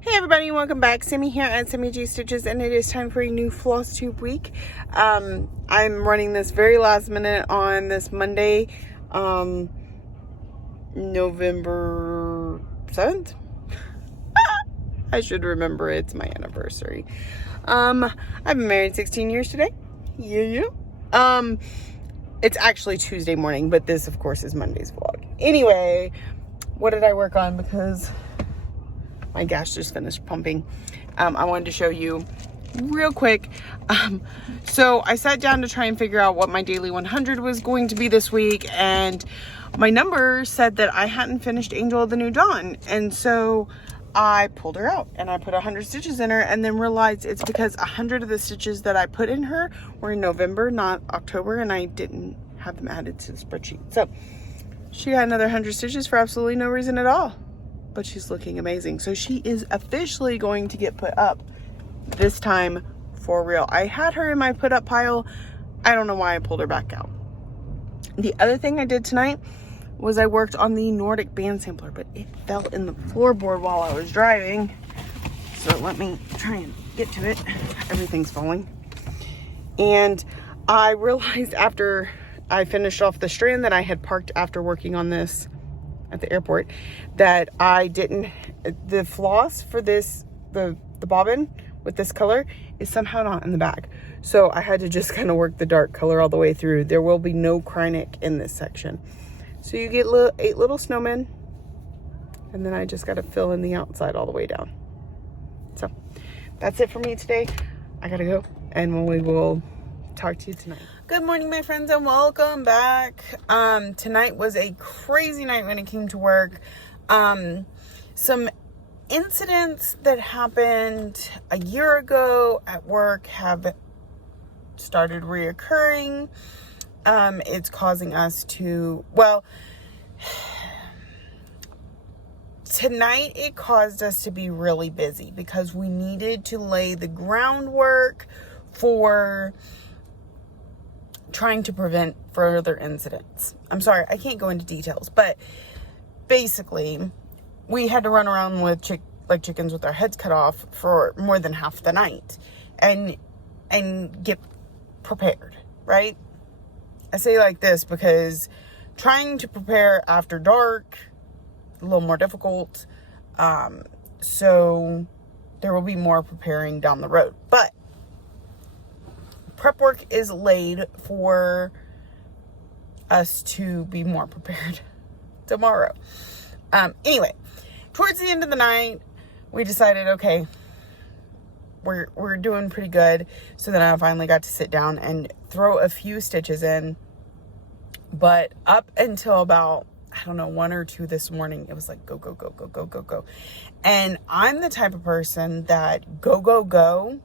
Hey everybody, welcome back. Sammy here at Sammy G Stitches, and it is time for a new Flosstube week. I'm running this very last minute on this Monday, November 7th. I should remember it's my anniversary. I've been married 16 years today. Yeah. It's actually Tuesday morning, but this of course is Monday's vlog. Anyway, what did I work on? Because my gas just finished pumping. I wanted to show you real quick. So I sat down to try and figure out what my daily 100 was going to be this week, and my number said that I hadn't finished Angel of the New Dawn, and so I pulled her out and I put 100 stitches in her, and then realized it's because 100 of the stitches that I put in her were in November, not October, and I didn't have them added to the spreadsheet. So she got another 100 stitches for absolutely no reason at all. But she's looking amazing. So she is officially going to get put up this time for real. I had her in my put up pile. I don't know why I pulled her back out. The other thing I did tonight was I worked on the Nordic band sampler, but it fell in the floorboard while I was driving. So let me try and get to it. Everything's falling. And I realized after I finished off the strand that I had parked after working on this at the airport, that I didn't, the floss for this, the bobbin with this color is somehow not in the bag. So I had to just kind of work the dark color all the way through. There will be no Krynic in this section. So you get 8 little snowmen, and then I just got to fill in the outside all the way down. So that's it for me today. I gotta go, and we will talk to you tonight. Good morning, my friends, and welcome back. Tonight was a crazy night when it came to work. Some incidents that happened a year ago at work have started reoccurring. It's causing us to, well, tonight it caused us to be really busy because we needed to lay the groundwork for trying to prevent further incidents. I'm sorry, I can't go into details, but basically we had to run around with chickens with our heads cut off for more than half the night and get prepared, right? I say like this because trying to prepare after dark, a little more difficult. So there will be more preparing down the road, but prep work is laid for us to be more prepared tomorrow. Anyway, towards the end of the night, we decided, okay, we're doing pretty good. So then I finally got to sit down and throw a few stitches in. But up until about, I don't know, 1 or 2 this morning, it was like go, go, go, go, go, go, go. And I'm the type of person that go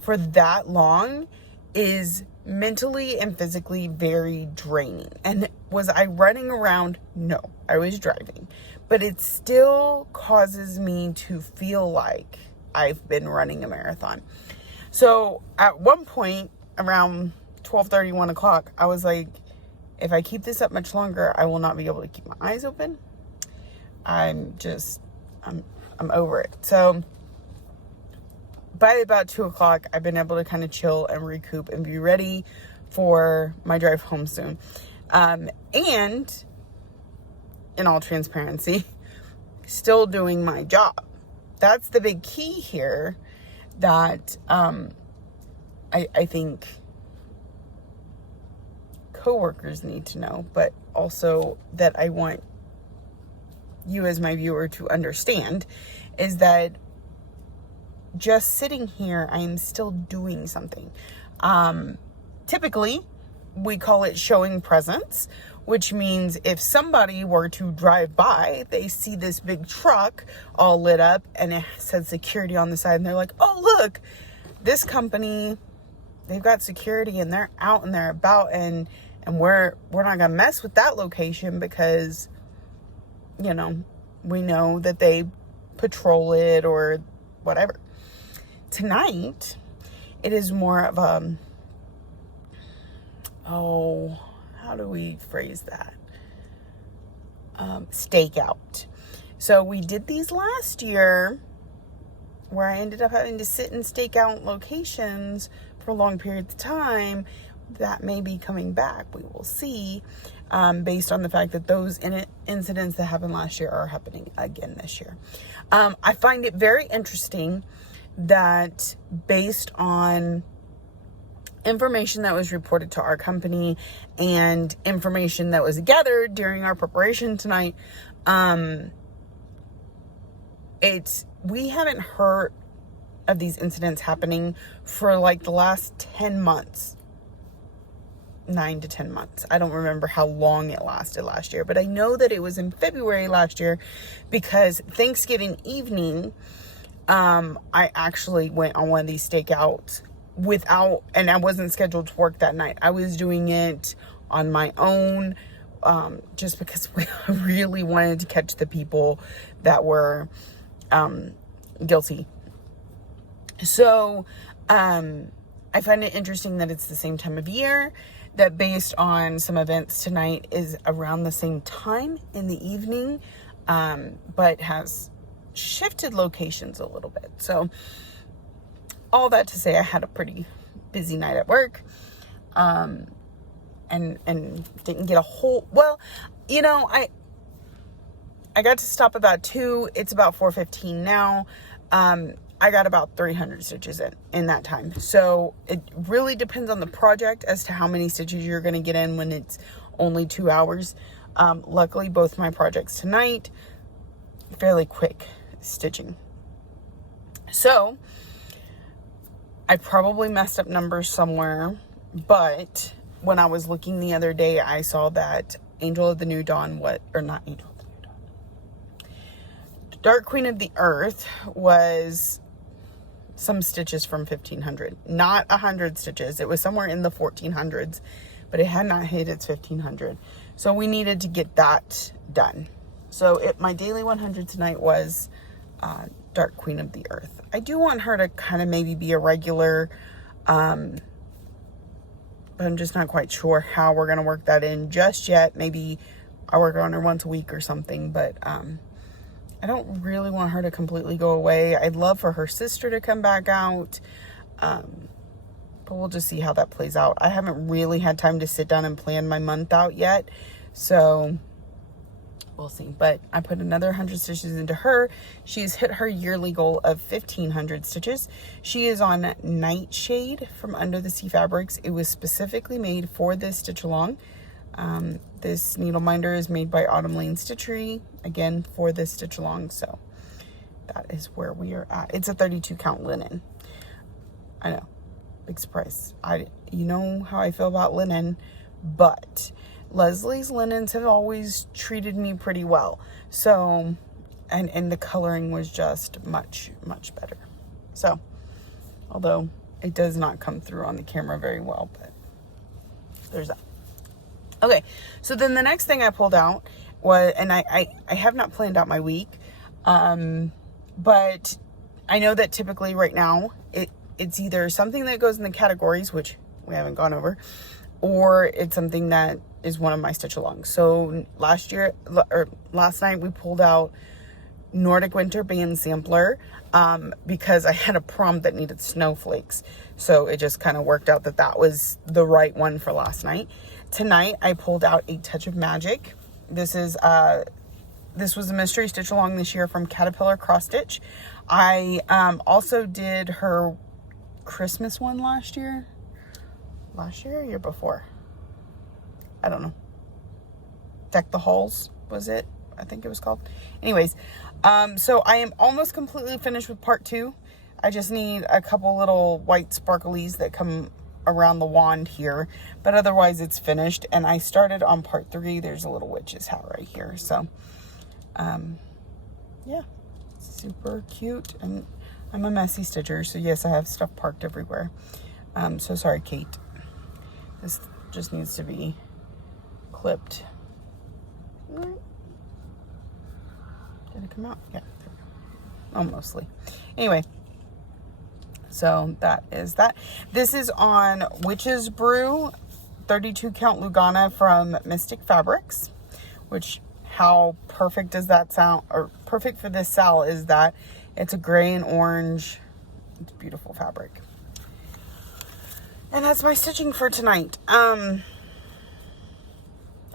for that long is mentally and physically very draining. And was I running around? No, I was driving. But it still causes me to feel like I've been running a marathon. So at one point around 12:30, 1 o'clock, I was like, if I keep this up much longer, I will not be able to keep my eyes open. I'm over it. So by about 2 o'clock, I've been able to kind of chill and recoup and be ready for my drive home soon. And in all transparency, still doing my job. That's the big key here that I think coworkers need to know, but also that I want you as my viewer to understand, is that just sitting here, I am still doing something. Typically, we call it showing presence, which means if somebody were to drive by, they see this big truck all lit up and it says security on the side, and they're like, oh, look, this company, they've got security and they're out and they're about, and we're not gonna mess with that location because, you know, we know that they patrol it or whatever. Tonight, it is more of how do we phrase that? Stakeout. So we did these last year where I ended up having to sit and stake out locations for long periods of time, that may be coming back. We will see, based on the fact that those incidents that happened last year are happening again this year. I find it very interesting that based on information that was reported to our company and information that was gathered during our preparation tonight, we haven't heard of these incidents happening for like the last 10 months. 9 to 10 months. I don't remember how long it lasted last year, but I know that it was in February last year because Thanksgiving evening, I actually went on one of these stakeouts and I wasn't scheduled to work that night. I was doing it on my own, just because we really wanted to catch the people that were, guilty. So, I find it interesting that it's the same time of year, that based on some events tonight is around the same time in the evening, but has shifted locations a little bit. So all that to say, I had a pretty busy night at work, and didn't get a whole, well, you know, I got to stop about 2. It's about 4:15 now. I got about 300 stitches in that time. So it really depends on the project as to how many stitches you're going to get in when it's only 2 hours. Luckily, both my projects tonight, fairly quick stitching. So I probably messed up numbers somewhere, but when I was looking the other day, I saw that Angel of the New Dawn, not Angel of the New Dawn, Dark Queen of the Earth was some stitches from 1500, not 100 stitches. It was somewhere in the 1400s, but it had not hit its 1500. So we needed to get that done. So my daily 100 tonight was Dark Queen of the Earth. I do want her to kind of maybe be a regular, but I'm just not quite sure how we're going to work that in just yet. Maybe I work on her once a week or something, but I don't really want her to completely go away. I'd love for her sister to come back out, but we'll just see how that plays out. I haven't really had time to sit down and plan my month out yet, so we'll see. But I put another 100 stitches into her. She's hit her yearly goal of 1,500 stitches. She is on Nightshade from Under the Sea Fabrics. It was specifically made for this stitch along. This needle minder is made by Autumn Lane Stitchery, again, for this stitch along. So that is where we are at. It's a 32 count linen. I know, big surprise. You know how I feel about linen, but Leslie's linens have always treated me pretty well. So, and the coloring was just much, much better. So, although it does not come through on the camera very well, but there's that. Okay, so then the next thing I pulled out was, and I have not planned out my week, but I know that typically right now it's either something that goes in the categories, which we haven't gone over, or it's something that is one of my stitch alongs. So last night we pulled out Nordic Winter Band Sampler, because I had a prom that needed snowflakes. So it just kind of worked out that was the right one for last night. Tonight I pulled out A Touch of Magic. This was a mystery stitch along this year from Caterpillar Cross Stitch. I also did her Christmas one last year or year before. I don't know. Deck the Halls, was it? I think it was called. Anyways, so I am almost completely finished with part 2. I just need a couple little white sparklies that come around the wand here, but otherwise it's finished. And I started on part 3. There's a little witch's hat right here. So, yeah, super cute. And I'm a messy stitcher, so yes, I have stuff parked everywhere. So sorry, Kate. This just needs to be clipped. Did it come out? Yeah, oh, mostly. Anyway, so that is that. This is on Witch's Brew 32 count Lugana from Mystic Fabrics, which how perfect does that sound, or perfect for this sal is that It's a gray and orange. It's beautiful fabric. And that's my stitching for tonight. I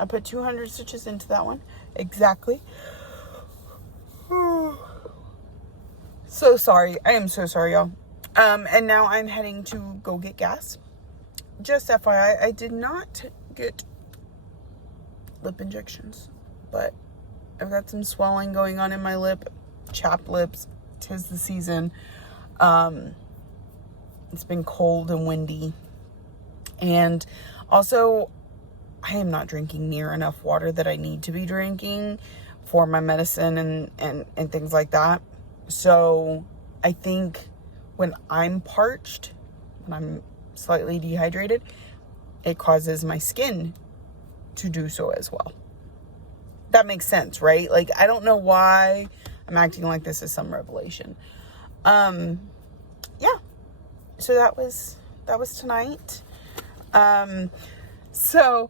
put 200 stitches into that one. Exactly. So sorry. I am so sorry, y'all. And now I'm heading to go get gas. Just FYI, I did not get lip injections, but I've got some swelling going on in my lip. Chapped lips. 'Tis the season. It's been cold and windy. And also, I am not drinking near enough water that I need to be drinking for my medicine and things like that. So I think when I'm parched, when I'm slightly dehydrated, it causes my skin to do so as well. That makes sense, right? Like, I don't know why I'm acting like this is some revelation. Yeah. So that was tonight. So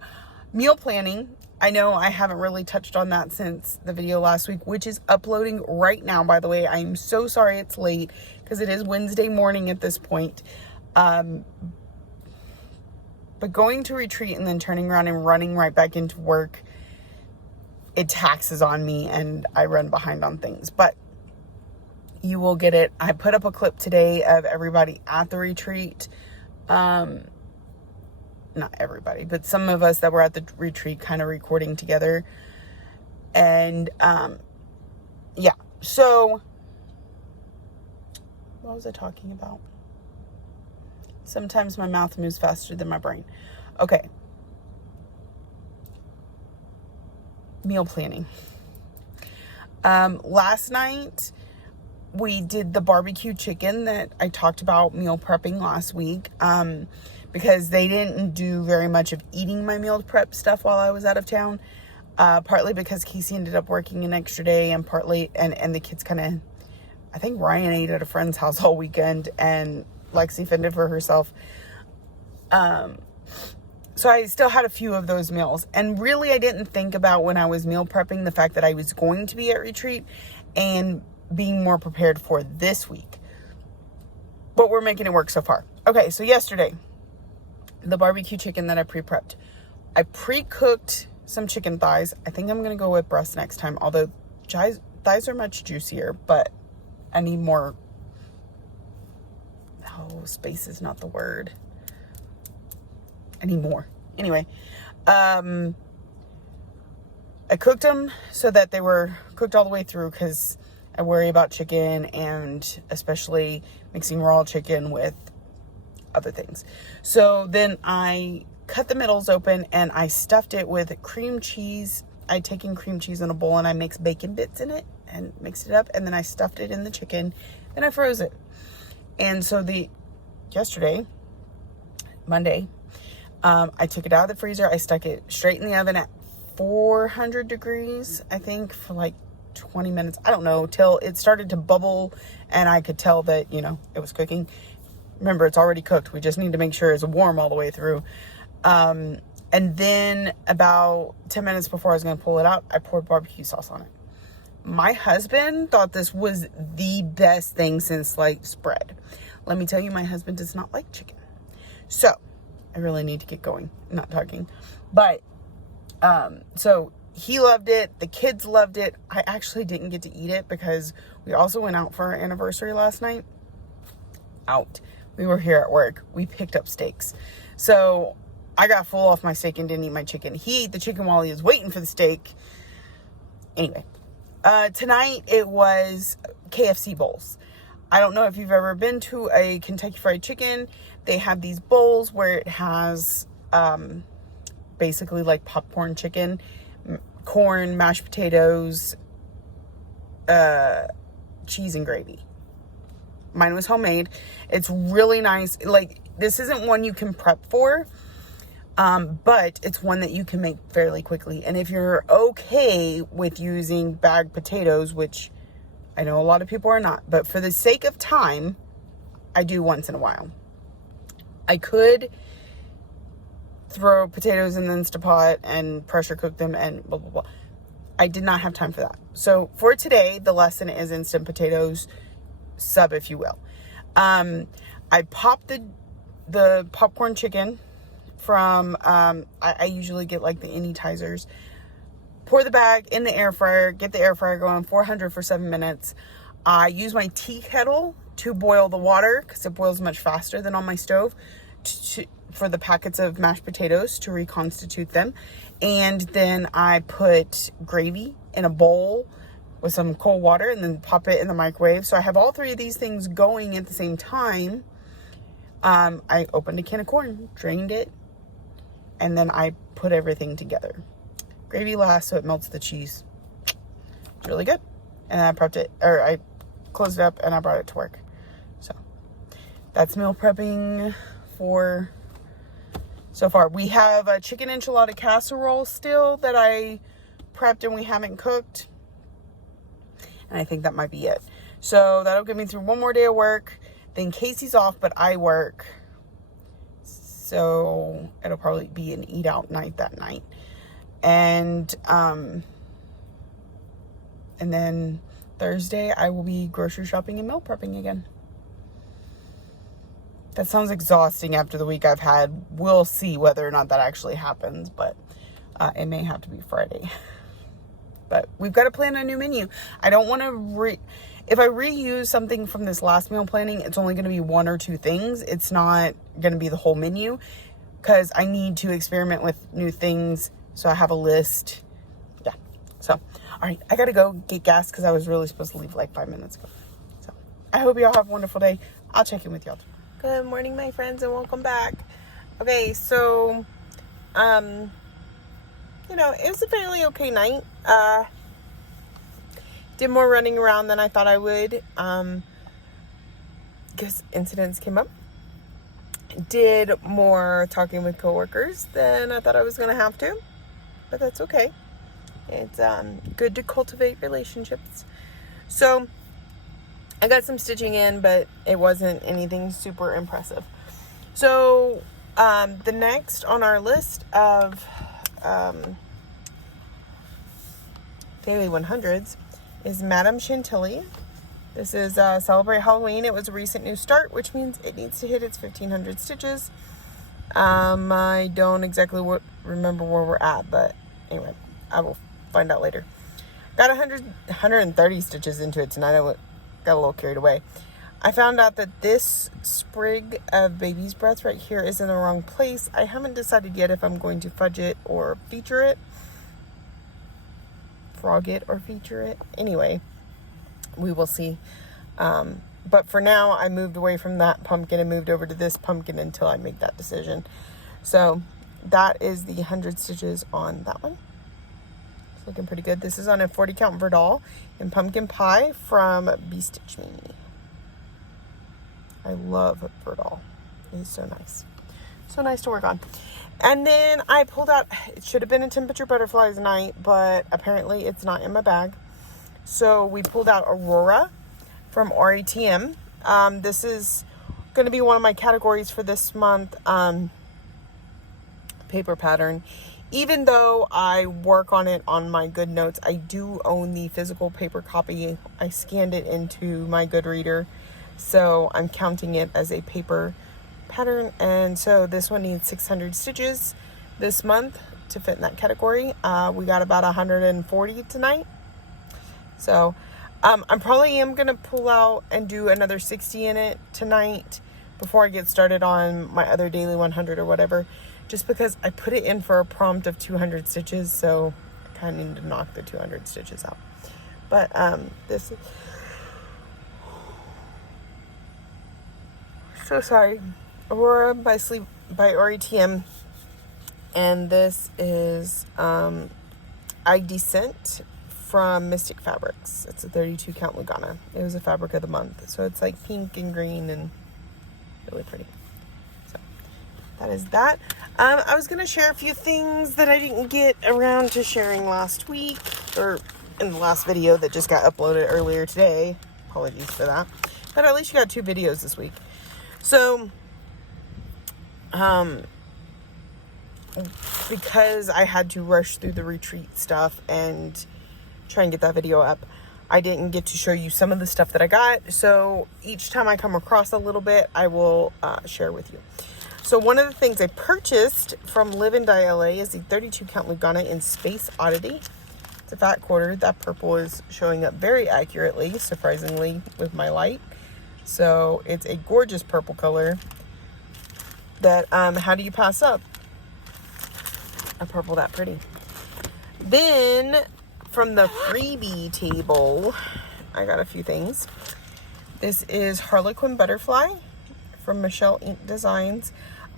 meal planning. I know I haven't really touched on that since the video last week, which is uploading right now, by the way. I'm so sorry it's late because it is Wednesday morning at this point. But going to retreat and then turning around and running right back into work, it taxes on me and I run behind on things. But you will get it. I put up a clip today of everybody at the retreat. Not everybody, but some of us that were at the retreat kind of recording together. And, yeah. So, what was I talking about? Sometimes my mouth moves faster than my brain. Okay. Meal planning. Last night, we did the barbecue chicken that I talked about meal prepping last week. Because they didn't do very much of eating my meal prep stuff while I was out of town. Partly because Casey ended up working an extra day, and partly, and the kids kind of, I think Ryan ate at a friend's house all weekend, and Lexi fended for herself. So I still had a few of those meals. And really, I didn't think about when I was meal prepping the fact that I was going to be at retreat and being more prepared for this week. But we're making it work so far. Okay, so yesterday, the barbecue chicken that I pre-prepped. I pre-cooked some chicken thighs. I think I'm going to go with breast next time. Although thighs are much juicier, but I need more. Oh, space is not the word. I need more. Anyway, I cooked them so that they were cooked all the way through because I worry about chicken, and especially mixing raw chicken with other things. So then I cut the middles open and I stuffed it with cream cheese. I'd taken cream cheese in a bowl and I mixed bacon bits in it and mixed it up, and then I stuffed it in the chicken and I froze it. And so yesterday, Monday, I took it out of the freezer. I stuck it straight in the oven at 400 degrees, I think, for like 20 minutes. I don't know, till it started to bubble and I could tell that, it was cooking. Remember, it's already cooked. We just need to make sure it's warm all the way through. And then about 10 minutes before I was going to pull it out, I poured barbecue sauce on it. My husband thought this was the best thing since sliced bread. Let me tell you, my husband does not like chicken. So, I really need to get going. I'm not talking. But, so he loved it. The kids loved it. I actually didn't get to eat it because we also went out for our anniversary last night. We were here at work. We picked up steaks. So I got full off my steak and didn't eat my chicken. He ate the chicken while he was waiting for the steak. Anyway, tonight it was KFC bowls. I don't know if you've ever been to a Kentucky Fried Chicken. They have these bowls where it has basically like popcorn chicken, corn, mashed potatoes, cheese and gravy. Mine was homemade. It's really nice. Like, this isn't one you can prep for, but it's one that you can make fairly quickly. And if you're okay with using bagged potatoes, which I know a lot of people are not, but for the sake of time, I do once in a while. I could throw potatoes in the Instapot and pressure cook them and blah, blah, blah. I did not have time for that. So for today, the lesson is instant potatoes. sub, if you will. I popped the popcorn chicken from, I usually get like the Anytizers. Pour the bag in the air fryer, get the air fryer going, 400 for 7 minutes. I use my tea kettle to boil the water because it boils much faster than on my stove for the packets of mashed potatoes to reconstitute them. And then I put gravy in a bowl with some cold water and then pop it in the microwave. So I have all 3 of these things going at the same time. I opened a can of corn, drained it, and then I put everything together. Gravy last so it melts the cheese. It's really good. And I prepped it, or I closed it up and I brought it to work. So that's meal prepping for so far. We have a chicken enchilada casserole still that I prepped and we haven't cooked. And I think that might be it. So that'll get me through one more day of work. Then Casey's off, but I work. So it'll probably be an eat out night that night. And then Thursday I will be grocery shopping and meal prepping again. That sounds exhausting after the week I've had. We'll see whether or not that actually happens, but it may have to be Friday. But we've got to plan a new menu. I don't want to if I reuse something from this last meal planning, it's only going to be 1 or 2 things. It's not going to be the whole menu because I need to experiment with new things. So I have a list. Yeah. So, all right. I got to go get gas because I was really supposed to leave like 5 minutes ago. So I hope y'all have a wonderful day. I'll check in with y'all tomorrow. Good morning, my friends, and welcome back. Okay. So, it was a fairly okay night. Did more running around than I thought I would. Because incidents came up. Did more talking with coworkers than I thought I was going to have to. But that's okay. It's good to cultivate relationships. So I got some stitching in, but it wasn't anything super impressive. So the next on our list of daily 100s is Madame Chantilly. This is Celebrate Halloween. It was a recent new start, which means it needs to hit its 1,500 stitches. I don't exactly remember where we're at, but anyway, I will find out later. Got 130 stitches into it tonight. I got a little carried away. I found out that this sprig of baby's breath right here is in the wrong place. I haven't decided yet if I'm going to fudge it or feature it. Frog it or feature it. Anyway, we will see. But for now, I moved away from that pumpkin and moved over to this pumpkin until I make that decision. So that is the 100 stitches on that one. It's looking pretty good. This is on a 40 count Verdal in pumpkin pie from Be Stitch Me. I love Verdal. It is so nice. So nice to work on. And then I pulled out, it should have been a temperature butterflies night, but apparently it's not in my bag. So we pulled out Aurora from RATM. This is going to be one of my categories for this month, paper pattern. Even though I work on it on my GoodNotes, I do own the physical paper copy. I scanned it into my Goodreader, so I'm counting it as a paper pattern. And so this one needs 600 stitches this month to fit in that category. We got about 140 tonight. So I'm probably going to pull out and do another 60 in it tonight before I get started on my other daily 100 or whatever, just because I put it in for a prompt of 200 stitches. So I kind of need to knock the 200 stitches out. But this is so sorry. Aurora by RATM, and this is I Descent from Mystic Fabrics. It's a 32 count Lugana. It was a fabric of the month, so it's like pink and green and really pretty. So that is that. I was gonna share a few things that I didn't get around to sharing last week, or in the last video that just got uploaded earlier today. Apologies for that, but at least you got 2 videos this week. So because I had to rush through the retreat stuff and try and get that video up, I didn't get to show you some of the stuff that I got. So each time I come across a little bit, I will share with you. So one of the things I purchased from Live and Die LA is the 32 count Lugana in Space Oddity. It's a fat quarter. That purple is showing up very accurately, surprisingly, with my light. So it's a gorgeous purple color that, how do you pass up a purple that pretty? Then from the freebie table, I got a few things. This is Harlequin Butterfly from Michelle Ink Designs.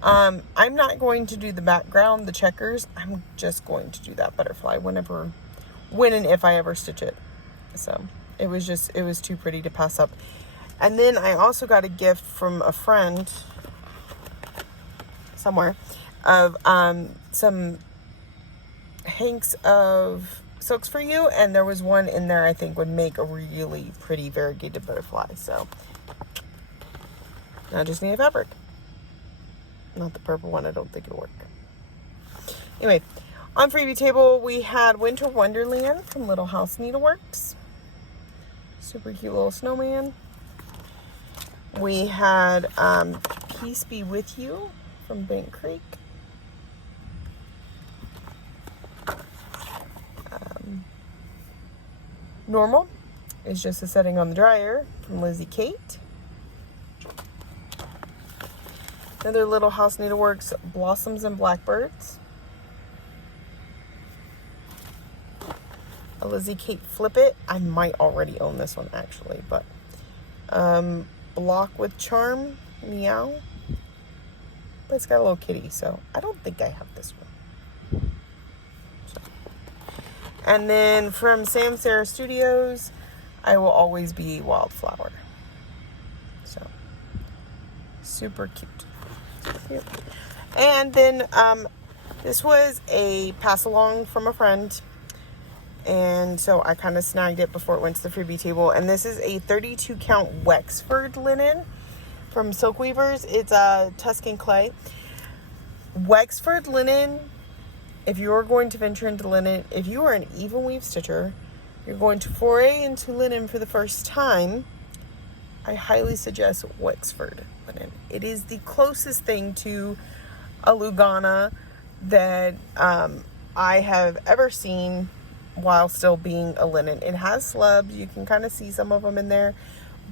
I'm not going to do the background, the checkers. I'm just going to do that butterfly when and if I ever stitch it. So it was too pretty to pass up. And then I also got a gift from a friend somewhere of some hanks of silks for you, and there was one in there I think would make a really pretty variegated butterfly. So I just need a fabric. Not the purple one, I don't think it'll work. Anyway, on freebie table we had Winter Wonderland from Little House Needleworks. Super cute little snowman. We had Peace Be With You from Bank Creek. Normal is just a setting on the dryer from Lizzie Kate. Another Little House Needleworks Blossoms and Blackbirds. A Lizzie Kate Flip It. I might already own this one actually, but Block with Charm, Meow. But it's got a little kitty, so I don't think I have this one. So. And then from Sam Sarah Studios, I Will Always Be Wildflower. So super cute. And then this was a pass along from a friend, and so I kind of snagged it before it went to the freebie table. And this is a 32 count Wexford linen from Silk Weavers. It's a Tuscan clay. Wexford linen, if you're going to venture into linen, if you are an even weave stitcher, you're going to foray into linen for the first time, I highly suggest Wexford linen. It is the closest thing to a Lugana that I have ever seen while still being a linen. It has slubs. You can kind of see some of them in there,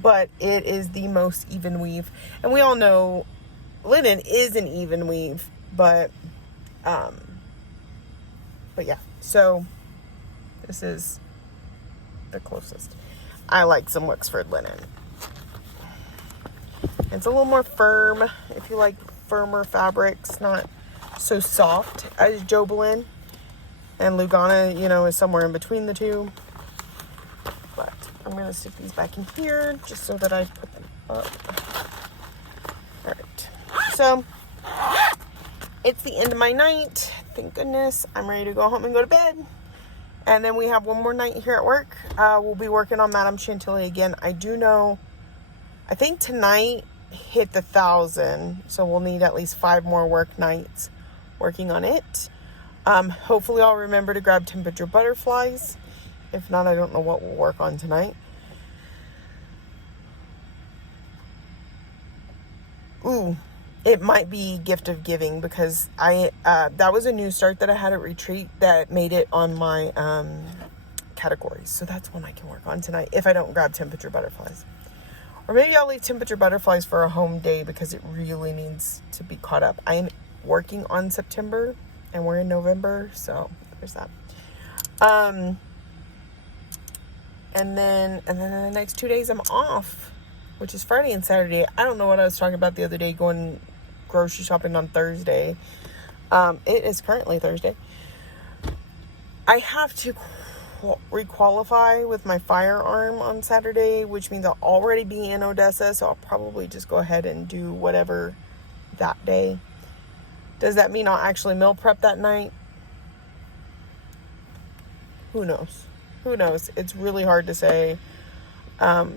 but it is the most even weave. And we all know linen is an even weave, but yeah. So this is the closest. I like some Wexford linen. It's a little more firm if you like firmer fabrics, not so soft as Jobelin. And Lugana, you know, is somewhere in between the two. But I'm going to stick these back in here just so that I put them up. Alright. So, it's the end of my night. Thank goodness. I'm ready to go home and go to bed. And then we have one more night here at work. We'll be working on Madame Chantilly again. I do know, I think tonight hit the 1,000. So we'll need at least 5 more work nights working on it. Hopefully I'll remember to grab temperature butterflies. If not, I don't know what we'll work on tonight. Ooh, it might be Gift of Giving, because that was a new start that I had at Retreat that made it on my categories. So that's one I can work on tonight if I don't grab temperature butterflies. Or maybe I'll leave temperature butterflies for a home day because it really needs to be caught up. I am working on September and we're in November, so there's that. And then the next 2 days I'm off, which is Friday and Saturday. I don't know what I was talking about the other day, going grocery shopping on Thursday. It is currently Thursday. I have to requalify with my firearm on Saturday, which means I'll already be in Odessa, so I'll probably just go ahead and do whatever that day. Does that mean I'll actually meal prep that night? Who knows? Who knows? It's really hard to say. But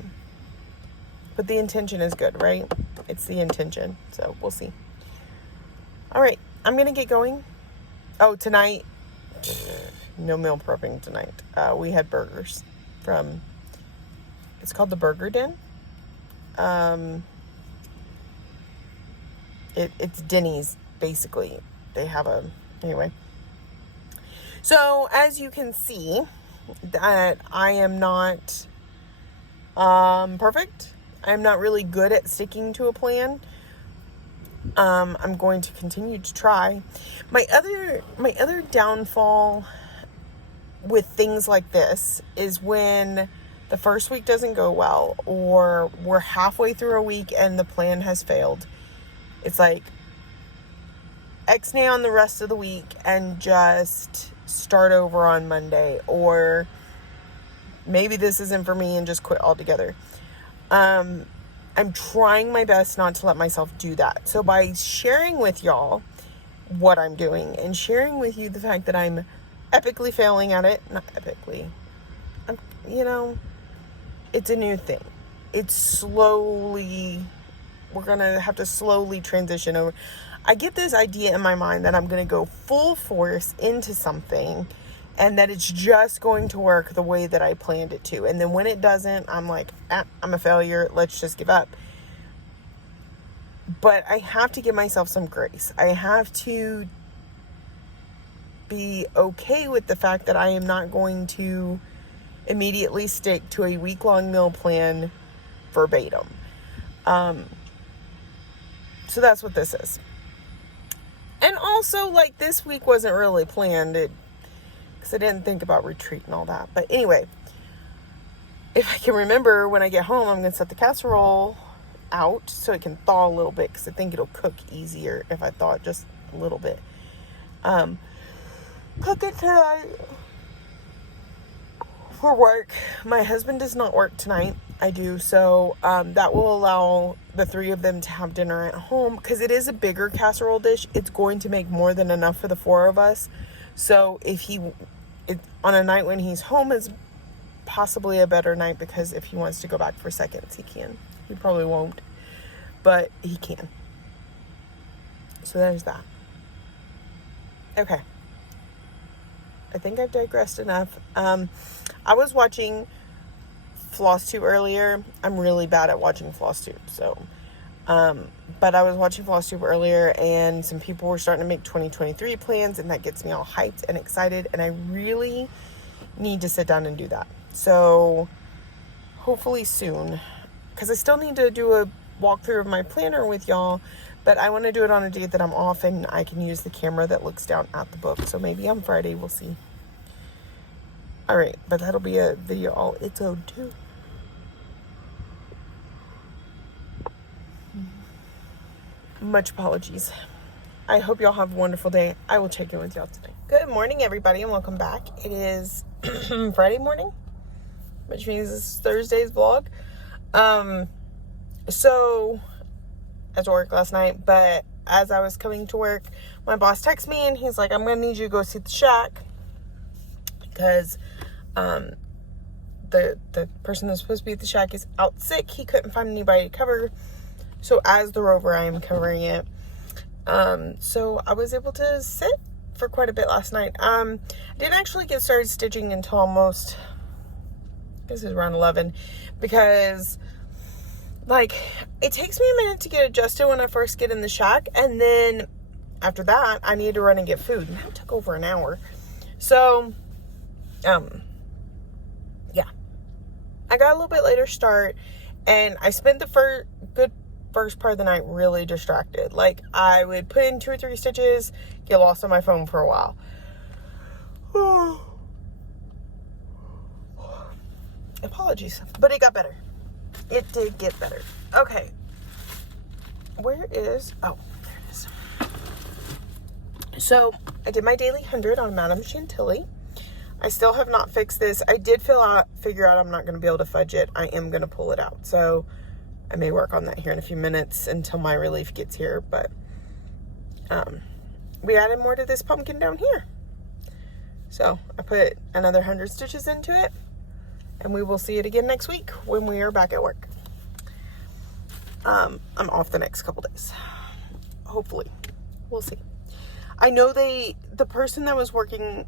the intention is good, right? It's the intention. So we'll see. All right. I'm going to get going. Oh, tonight. No meal prepping tonight. We had burgers from It's called the Burger Den. It's Denny's, basically. They have anyway. So, as you can see, that I am not perfect. I'm not really good at sticking to a plan. I'm going to continue to try. My other downfall with things like this is when the first week doesn't go well, or we're halfway through a week and the plan has failed. It's like, X-nay on the rest of the week and just start over on Monday, or maybe this isn't for me and just quit altogether. I'm trying my best not to let myself do that. So by sharing with y'all what I'm doing and sharing with you the fact that I'm epically failing at it, not epically, it's a new thing. It's slowly, we're going to have to slowly transition over. I get this idea in my mind that I'm going to go full force into something and that it's just going to work the way that I planned it to. And then when it doesn't, I'm like, I'm a failure. Let's just give up. But I have to give myself some grace. I have to be okay with the fact that I am not going to immediately stick to a week-long meal plan verbatim. So that's what this is. And also, like, this week wasn't really planned. Because I didn't think about retreat and all that. But anyway, if I can remember, when I get home, I'm going to set the casserole out so it can thaw a little bit, because I think it'll cook easier if I thaw it just a little bit. Cook it tonight for work. My husband does not work tonight. I do. So that will allow the three of them to have dinner at home, because it is a bigger casserole dish. It's going to make more than enough for the four of us. So if on a night when he's home is possibly a better night, because if he wants to go back for seconds, he can. He probably won't, but he can. So there's that. Okay. I think I've digressed enough. I was watching Flosstube earlier. I'm really bad at watching Flosstube, so but I was watching Flosstube earlier, and some people were starting to make 2023 plans, and that gets me all hyped and excited, and I really need to sit down and do that. So hopefully soon, because I still need to do a walkthrough of my planner with y'all, but I want to do it on a day that I'm off and I can use the camera that looks down at the book. So maybe on Friday, we'll see. All right, but that'll be a video all its own too. Much apologies. I hope y'all have a wonderful day. I will check in with y'all today. Good morning, everybody, and welcome back. It is Friday morning, which means this is Thursday's vlog. So I was at work last night, but as I was coming to work, my boss texted me and he's like, I'm gonna need you to go see the shack, because the person that's supposed to be at the shack is out sick. He couldn't find anybody to cover. So as the rover, I am covering it. So I was able to sit for quite a bit last night. I didn't actually get started stitching until almost, I guess it was around 11, because like it takes me a minute to get adjusted when I first get in the shack, and then after that I need to run and get food, and that took over an hour. So yeah, I got a little bit later start, and I spent the first part of the night really distracted. Like, I would put in 2 or 3 stitches, get lost on my phone for a while. Apologies, but it got better. It did get better. Okay, there it is. So I did my daily 100 on Madame Chantilly. I still have not fixed this. I did figure out I'm not going to be able to fudge it. I am going to pull it out. So I may work on that here in a few minutes until my relief gets here. But we added more to this pumpkin down here. So I put another 100 stitches into it. And we will see it again next week when we are back at work. I'm off the next couple days. Hopefully. We'll see. I know the person that was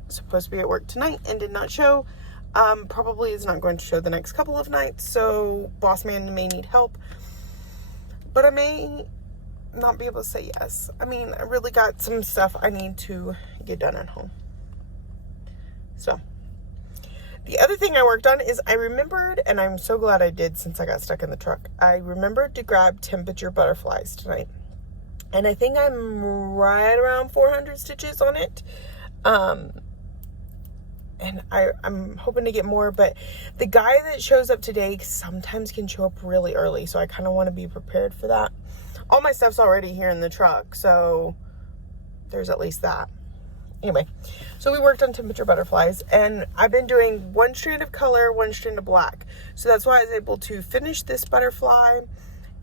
supposed to be at work tonight and did not show, Probably is not going to show the next couple of nights, so boss man may need help. But I may not be able to say yes. I mean, I really got some stuff I need to get done at home. So, the other thing I worked on is I remembered, and I'm so glad I did since I got stuck in the truck, I remembered to grab temperature butterflies tonight. And I think I'm right around 400 stitches on it. And I'm hoping to get more, but the guy that shows up today sometimes can show up really early, so I kind of want to be prepared for that. All my stuff's already here in the truck, so there's at least that. Anyway, so we worked on temperature butterflies, and I've been doing one strand of color, one strand of black. So that's why I was able to finish this butterfly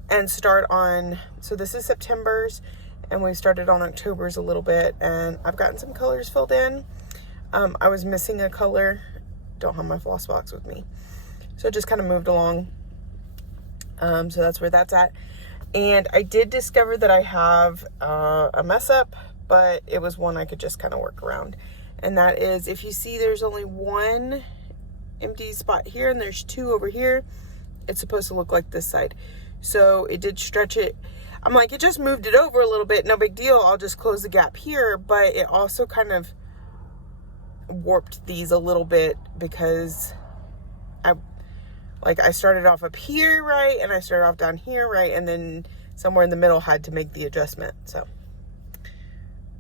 and start on, so this is September's, and we started on October's a little bit, and I've gotten some colors filled in. I was missing a color. Don't have my floss box with me. So it just kind of moved along. So that's where that's at. And I did discover that I have a mess up, but it was one I could just kind of work around. And that is, if you see there's only one empty spot here and there's two over here, it's supposed to look like this side. So it did stretch it. I'm like, it just moved it over a little bit. No big deal. I'll just close the gap here. But it also kind of warped these a little bit because I started off up here right, and I started off down here right, and then somewhere in the middle had to make the adjustment. So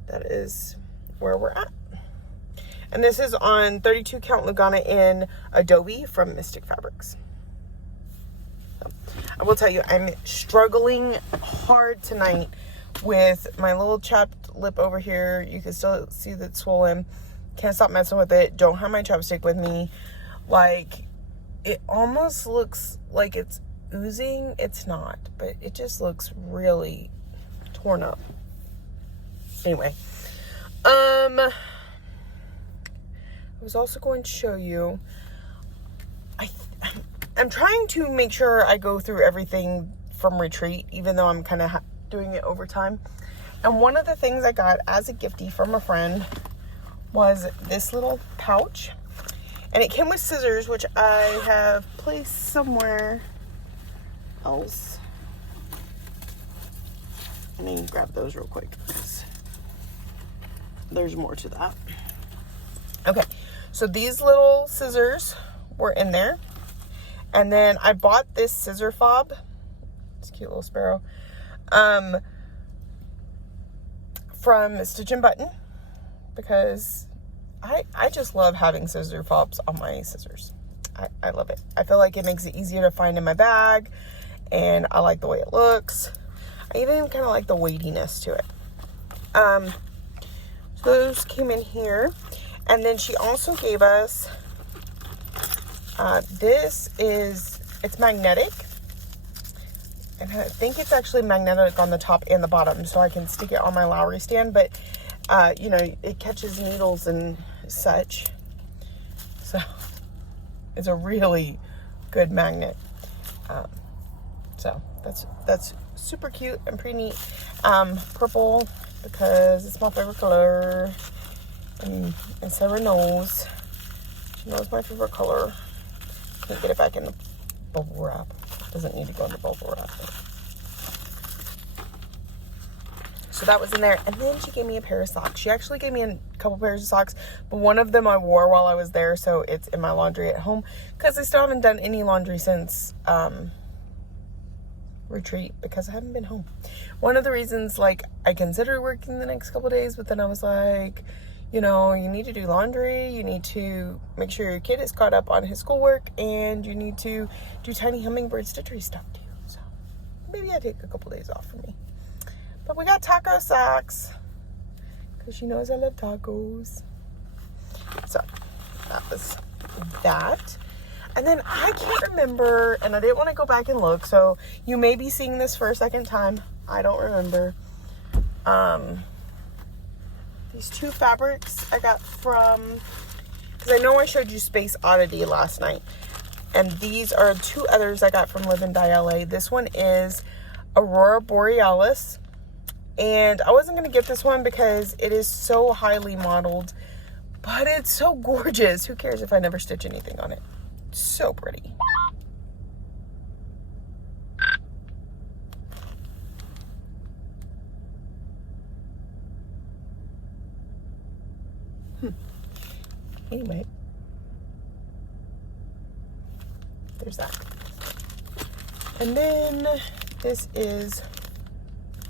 that is where we're at. And this is on 32 count Lugana in Adobe from Mystic Fabrics. So I will tell you, I'm struggling hard tonight with my little chapped lip over here. You can still see that it's swollen. Can't stop messing with it. Don't have my chapstick with me. Like, it almost looks like it's oozing. It's not, but it just looks really torn up. Anyway, I was also going to show you, I'm trying to make sure I go through everything from retreat, even though I'm kind of doing it over time. And one of the things I got as a giftie from a friend was this little pouch, and it came with scissors, which I have placed somewhere else. And then grab those real quick because there's more to that. Okay, so these little scissors were in there, and then I bought this scissor fob. It's a cute little sparrow, from Stitch and Button, because I just love having scissor fobs on my scissors. I love it. I feel like it makes it easier to find in my bag, and I like the way it looks. I even kind of like the weightiness to it. So those came in here, and then she also gave us it's magnetic, and I think it's actually magnetic on the top and the bottom, so I can stick it on my Lowry stand, but you know, it catches needles and such. So it's a really good magnet. So that's super cute and pretty neat. Purple, because it's my favorite color. And Sarah knows. She knows my favorite color. Can't get it back in the bubble wrap. Doesn't need to go in the bubble wrap. So that was in there. And then she gave me a pair of socks. She actually gave me a couple pairs of socks, but one of them I wore while I was there, so it's in my laundry at home, because I still haven't done any laundry since retreat, because I haven't been home. One of the reasons, like, I considered working the next couple days, but then I was like, you know, you need to do laundry, you need to make sure your kid is caught up on his schoolwork, and you need to do tiny hummingbird stitchery stuff too. So maybe I take a couple days off for me. But we got taco socks, because she knows I love tacos. So that was that. And then I can't remember, and I didn't want to go back and look, so you may be seeing this for a second time. I don't remember. These two fabrics I got from, because I know I showed you Space Oddity last night, and these are two others I got from Live and Die LA. This one is Aurora Borealis, and I wasn't going to get this one because it is so highly modeled, But it's so gorgeous. Who cares if I never stitch anything on it? It's so pretty. Anyway, there's that. And then this is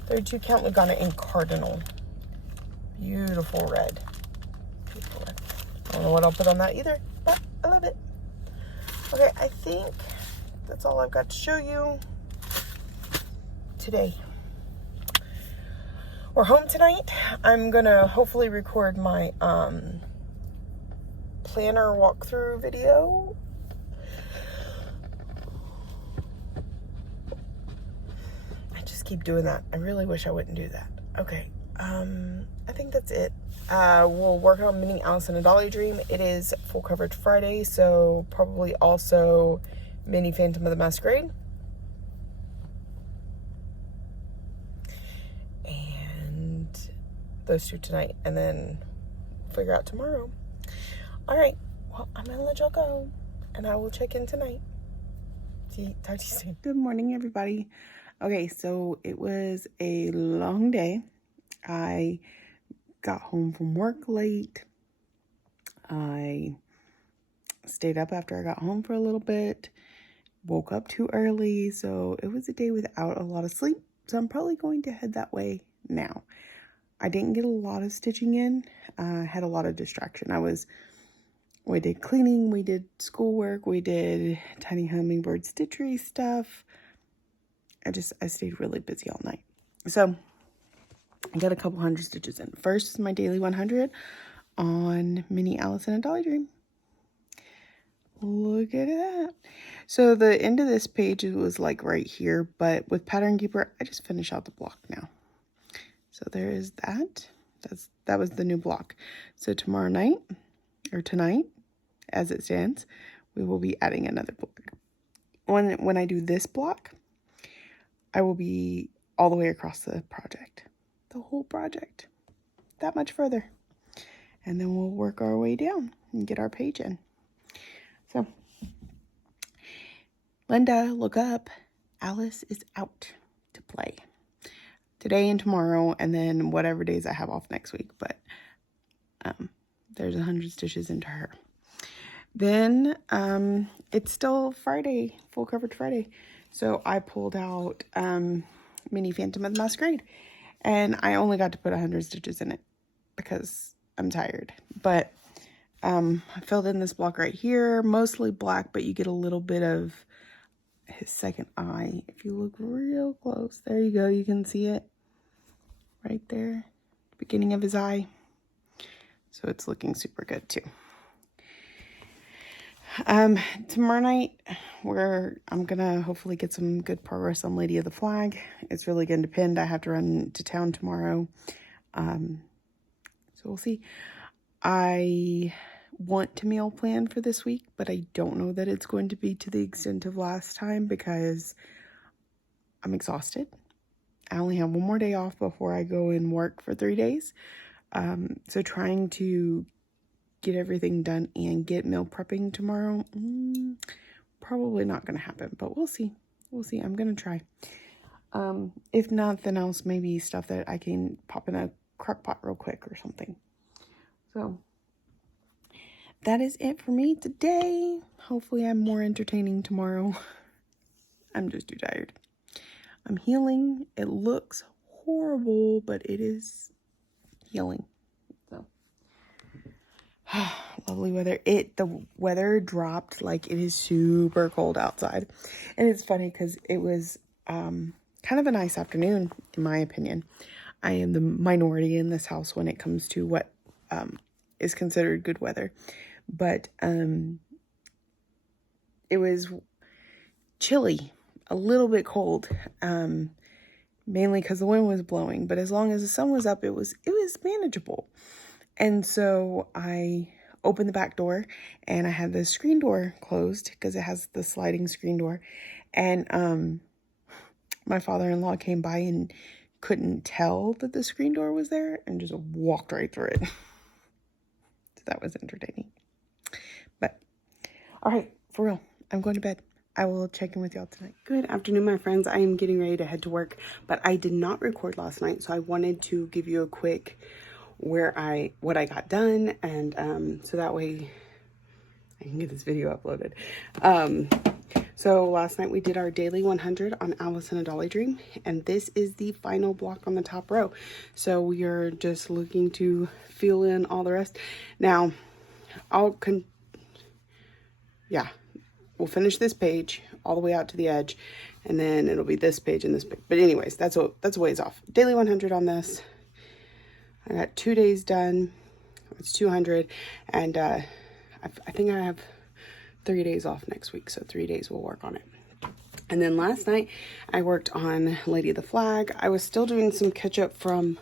32 count Lugana in Cardinal. Beautiful red. Beautiful red. I don't know what I'll put on that either, but I love it. Okay, I think that's all I've got to show you today. We're home tonight. I'm gonna hopefully record my planner walkthrough video. I just keep doing that. I really wish I wouldn't do that. Okay, I think that's it. We'll work on Mini Alice in a Dolly Dream. It is full coverage Friday, so probably also Mini Phantom of the Masquerade. And those two tonight, and then figure out tomorrow. All right, well, I'm gonna let y'all go, and I will check in tonight. Talk to you soon. Good morning, everybody. Okay, so it was a long day. I got home from work late. I stayed up after I got home for a little bit. Woke up too early, so it was a day without a lot of sleep. So I'm probably going to head that way now. I didn't get a lot of stitching in. I had a lot of distraction. We did cleaning, we did schoolwork, we did tiny hummingbird stitchery stuff. I stayed really busy all night. So I got a couple hundred stitches in. First is my daily 100 on Mini Alice in a Dolly Dream. Look at that. So the end of this page was like right here, but with Pattern Keeper, I just finished out the block now. So there is that. That was the new block. So tomorrow night, or tonight, as it stands, we will be adding another block. When I do this block, I will be all the way across the project. The whole project. That much further. And then we'll work our way down and get our page in. So, Linda, look up. Alice is out to play. Today and tomorrow, and then whatever days I have off next week. But there's 100 stitches into her. Then it's still Friday, full coverage Friday. So I pulled out Mini Phantom of the Masquerade. And I only got to put 100 stitches in it because I'm tired. But I filled in this block right here, mostly black, but you get a little bit of his second eye. If you look real close, there you go. You can see it right there, beginning of his eye. So it's looking super good too. Tomorrow night, I'm gonna hopefully get some good progress on Lady of the Flag. It's really gonna depend. I have to run to town tomorrow. So we'll see. I want to meal plan for this week, but I don't know that it's going to be to the extent of last time because I'm exhausted. I only have one more day off before I go and work for 3 days. So trying to get everything done and get meal prepping tomorrow, probably not going to happen, but we'll see. We'll see. I'm going to try. If nothing else, maybe stuff that I can pop in a crock pot real quick or something. So that is it for me today. Hopefully I'm more entertaining tomorrow. I'm just too tired. I'm healing. It looks horrible, but it is healing. So lovely weather. The weather dropped, like it is super cold outside. And it's funny because it was kind of a nice afternoon, in my opinion. I am the minority in this house when it comes to what is considered good weather. But it was chilly, a little bit cold, mainly because the wind was blowing. But as long as the sun was up, it was manageable. And so I opened the back door, and I had the screen door closed because it has the sliding screen door. And my father-in-law came by and couldn't tell that the screen door was there and just walked right through it. that was entertaining. But, all right, for real, I'm going to bed. I will check in with y'all tonight. Good afternoon, my friends. I am getting ready to head to work, but I did not record last night, so I wanted to give you a quick what I got done, and so that way I can get this video uploaded. So last night we did our daily 100 on Alice in a Dolly Dream, and this is the final block on the top row. So we are just looking to fill in all the rest. Now, we'll finish this page all the way out to the edge, and then it'll be this page and this page. But anyways, that's a ways off. Daily 100 on this. I got 2 days done. It's 200, and I think I have 3 days off next week, so 3 days we'll work on it. And then last night I worked on Lady of the Flag. I was still doing some catch up from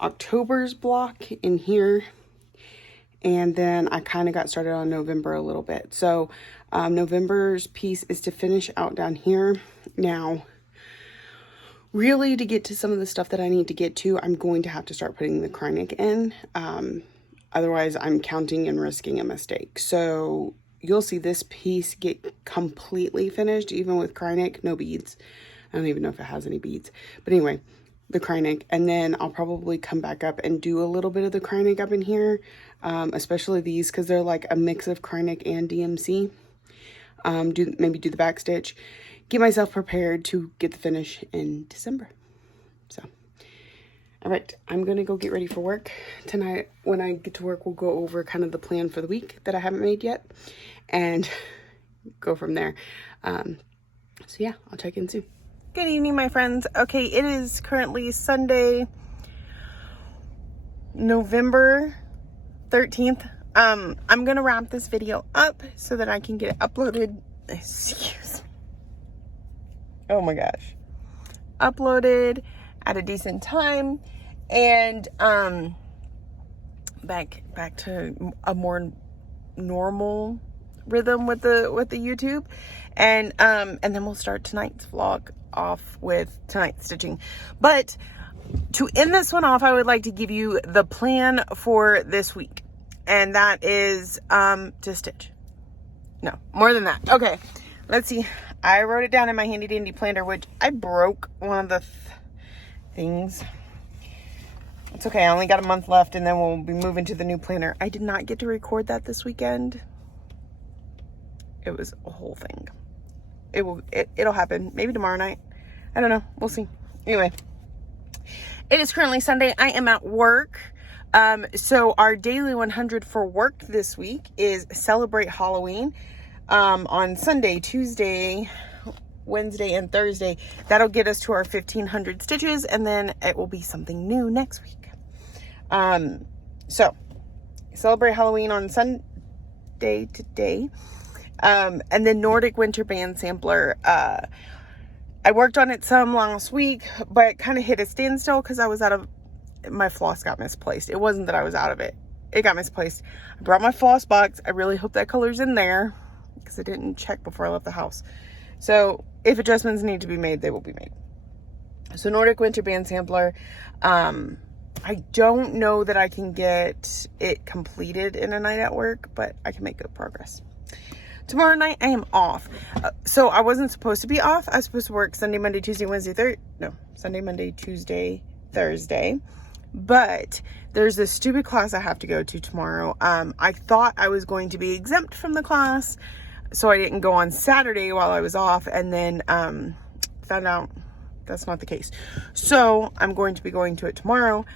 October's block in here, and then I kind of got started on November a little bit. So November's piece is to finish out down here. Now, really, to get to some of the stuff that I need to get to, I'm going to have to start putting the Kreinik in. Otherwise, I'm counting and risking a mistake. So you'll see this piece get completely finished, even with Kreinik, no beads. I don't even know if it has any beads. But anyway, the Kreinik. And then I'll probably come back up and do a little bit of the Kreinik up in here. Especially these, because they're like a mix of Kreinik and DMC. Maybe do the back stitch. Get myself prepared to get the finish in December. So, all right, I'm going to go get ready for work. Tonight, when I get to work, we'll go over kind of the plan for the week that I haven't made yet and go from there. So yeah, I'll check in soon. Good evening, my friends. Okay, it is currently Sunday, November 13th. I'm going to wrap this video up so that I can get it uploaded. Excuse me. Oh my gosh. Uploaded at a decent time, and back to a more normal rhythm with the YouTube, and then we'll start tonight's vlog off with tonight's stitching. But to end this one off, I would like to give you the plan for this week, and that is to stitch. No, more than that. Okay, let's see. I wrote it down in my handy dandy planner, which I broke one of the things. It's okay. I only got a month left, and then we'll be moving to the new planner. I did not get to record that this weekend. It was a whole thing. It'll happen. Maybe tomorrow night. I don't know. We'll see. Anyway, it is currently Sunday. I am at work. So our daily 100 for work this week is celebrate Halloween. On Sunday, Tuesday, Wednesday, and Thursday. That'll get us to our 1,500 stitches, and then it will be something new next week. So celebrate Halloween on Sunday today. And then Nordic Winter Band Sampler. I worked on it some last week, but kind of hit a standstill because I was out of, my floss got misplaced. It wasn't that I was out of it. It got misplaced. I brought my floss box. I really hope that color's in there, because I didn't check before I left the house. So if adjustments need to be made, they will be made. So Nordic Winter Band Sampler. I don't know that I can get it completed in a night at work, but I can make good progress. Tomorrow night I am off. So I wasn't supposed to be off. I was supposed to work Sunday, Monday, Tuesday, Wednesday, Sunday, Monday, Tuesday, Thursday. But there's this stupid class I have to go to tomorrow. I thought I was going to be exempt from the class, so I didn't go on Saturday while I was off, and then found out that's not the case. So I'm going to be going to it tomorrow,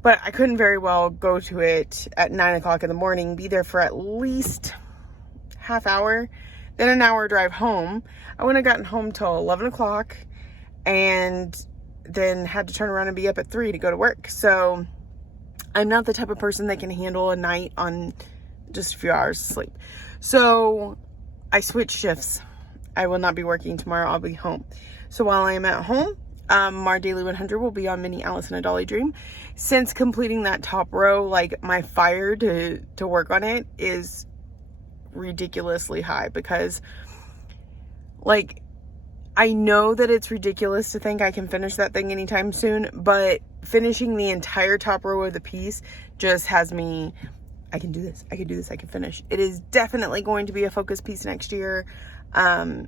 but I couldn't very well go to it at 9 o'clock in the morning, be there for at least half hour, then an hour drive home. I wouldn't have gotten home till 11 o'clock, and then had to turn around and be up at 3 to go to work. So I'm not the type of person that can handle a night on just a few hours of sleep. So I switched shifts. I will not be working tomorrow. I'll be home. So while I am at home, our daily 100 will be on Mini Alice in a Dolly Dream. Since completing that top row, like, my fire to work on it is ridiculously high, because, like, I know that it's ridiculous to think I can finish that thing anytime soon, but finishing the entire top row of the piece just has me I can do this. I can do this. I can finish. It is definitely going to be a focus piece next year. I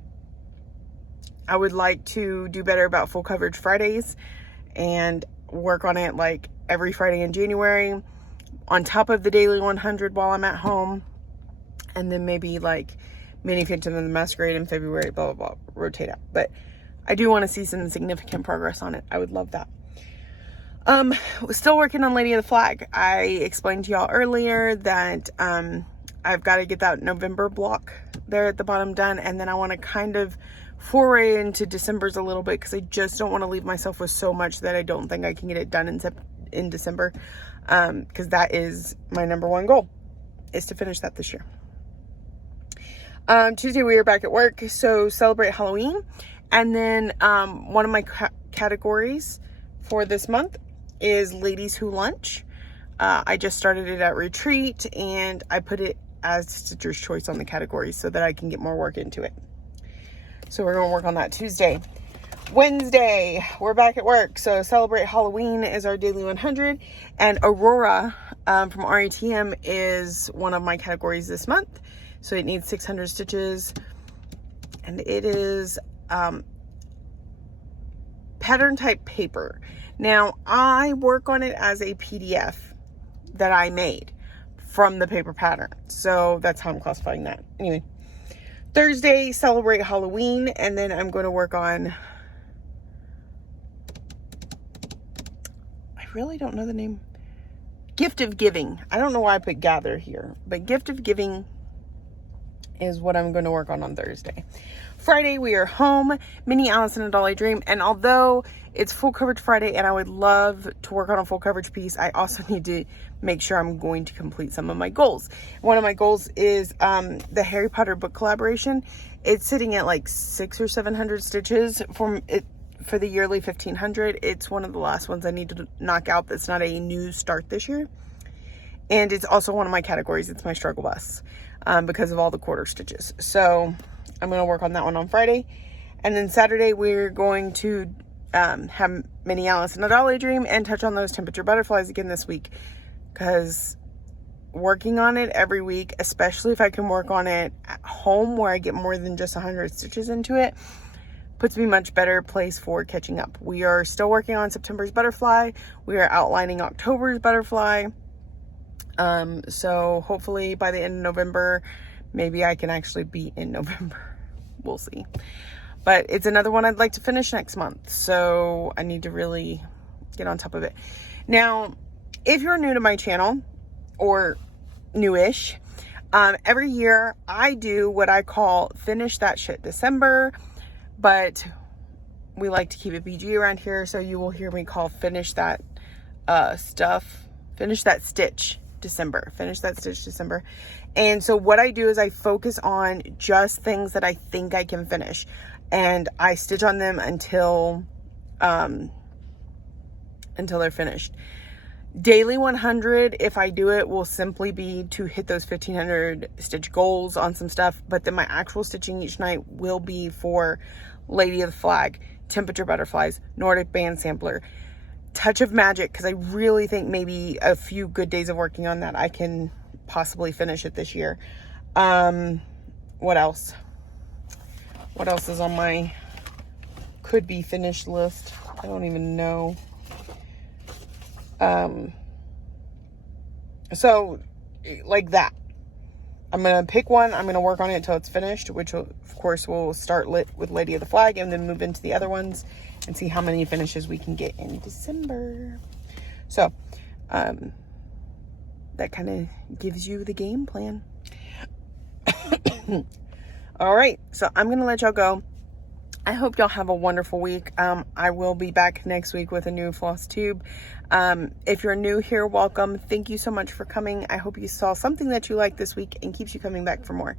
would like to do better about full coverage Fridays and work on it like every Friday in January on top of the daily 100 while I'm at home. And then maybe like mini Phantom of the Masquerade in February, blah, blah, blah, rotate out. But I do want to see some significant progress on it. I would love that. We're still working on Lady of the Flag. I explained to y'all earlier that I've got to get that November block there at the bottom done, and then I want to kind of foray into December's a little bit because I just don't want to leave myself with so much that I don't think I can get it done in December, because that is my number one goal, is to finish that this year. Tuesday we are back at work, so celebrate Halloween, and then one of my categories for this month is Ladies Who Lunch. I just started it at Retreat, and I put it as Stitcher's Choice on the category so that I can get more work into it. So we're going to work on that Tuesday. Wednesday, we're back at work. So celebrate Halloween is our daily 100. And Aurora from RATM is one of my categories this month. So it needs 600 stitches. And it is pattern type paper. Now, I work on it as a PDF that I made from the paper pattern. So that's how I'm classifying that. Anyway, Thursday, celebrate Halloween. And then I'm going to work on, I really don't know the name. Gift of Giving. I don't know why I put gather here, but Gift of Giving is what I'm going to work on Thursday. Friday, we are home. Mini Alice in a Dolly Dream. And although it's full coverage Friday and I would love to work on a full coverage piece, I also need to make sure I'm going to complete some of my goals. One of my goals is the Harry Potter book collaboration. It's sitting at like 600 or 700 stitches for the yearly 1500. It's one of the last ones I need to knock out that's not a new start this year. And it's also one of my categories. It's my struggle bus because of all the quarter stitches. So I'm going to work on that one on Friday. And then Saturday, we're going to have Mini Alice in a Dolly Dream and touch on those temperature butterflies again this week. Because working on it every week, especially if I can work on it at home where I get more than just 100 stitches into it, puts me much better place for catching up. We are still working on September's butterfly. We are outlining October's butterfly. So hopefully by the end of November, maybe I can actually be in November. We'll see. But it's another one I'd like to finish next month. So I need to really get on top of it. Now, if you're new to my channel or newish, every year I do what I call Finish That Shit December, but we like to keep it PG around here. So you will hear me call Finish That Finish That Stitch December. Finish That Stitch December. And so what I do is I focus on just things that I think I can finish, and I stitch on them until they're finished. Daily 100, if I do it, will simply be to hit those 1500 stitch goals on some stuff, but then my actual stitching each night will be for Lady of the Flag, temperature butterflies, Nordic band sampler, touch of magic, because I really think maybe a few good days of working on that I can possibly finish it this year. What else? What else is on my could be finished list? I don't even know. So like that, I'm going to pick one. I'm going to work on it until it's finished, which will, of course, we'll start with Lady of the Flag and then move into the other ones and see how many finishes we can get in December. So, that kind of gives you the game plan. All right. So I'm going to let y'all go. I hope y'all have a wonderful week. I will be back next week with a new Flosstube. If you're new here, welcome. Thank you so much for coming. I hope you saw something that you liked this week and keeps you coming back for more.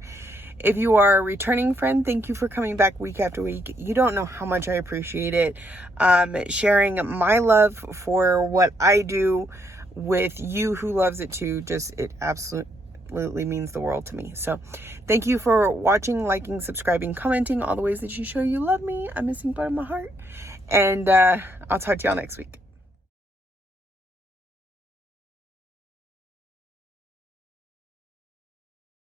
If you are a returning friend, thank you for coming back week after week. You don't know how much I appreciate it. Sharing my love for what I do with you who loves it too. It absolutely means the world to me. So thank you for watching, liking, subscribing, commenting, all the ways that you show you love me. I'm missing part of my heart. And I'll talk to y'all next week.